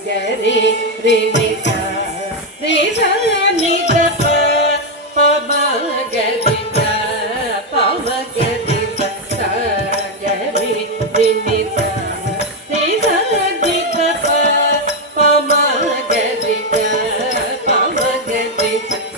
Ray ray ray ray ray ray Thank you.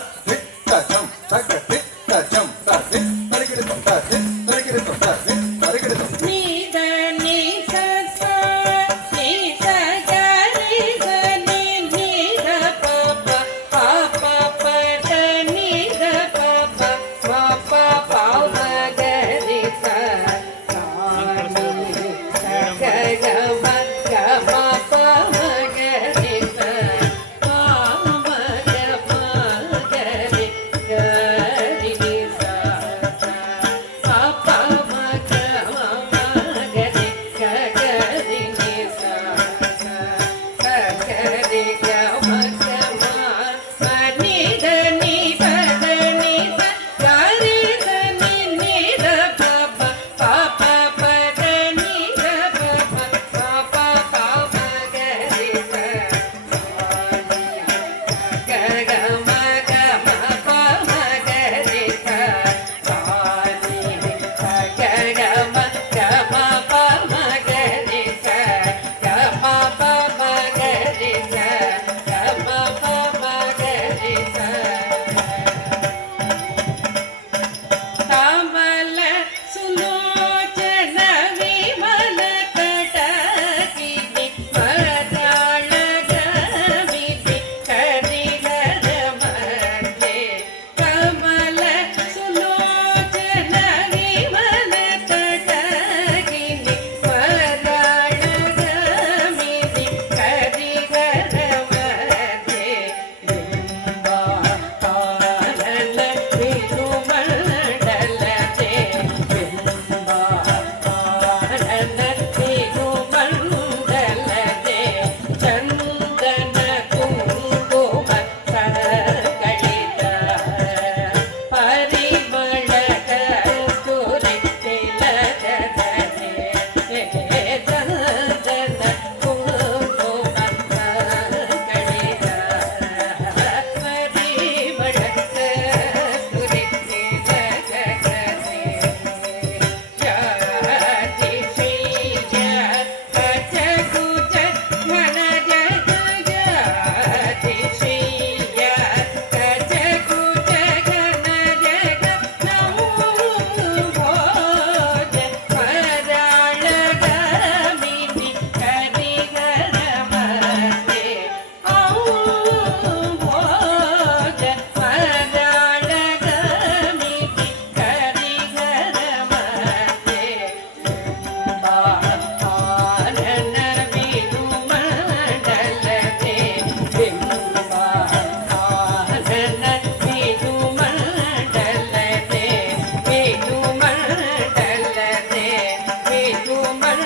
தூமல்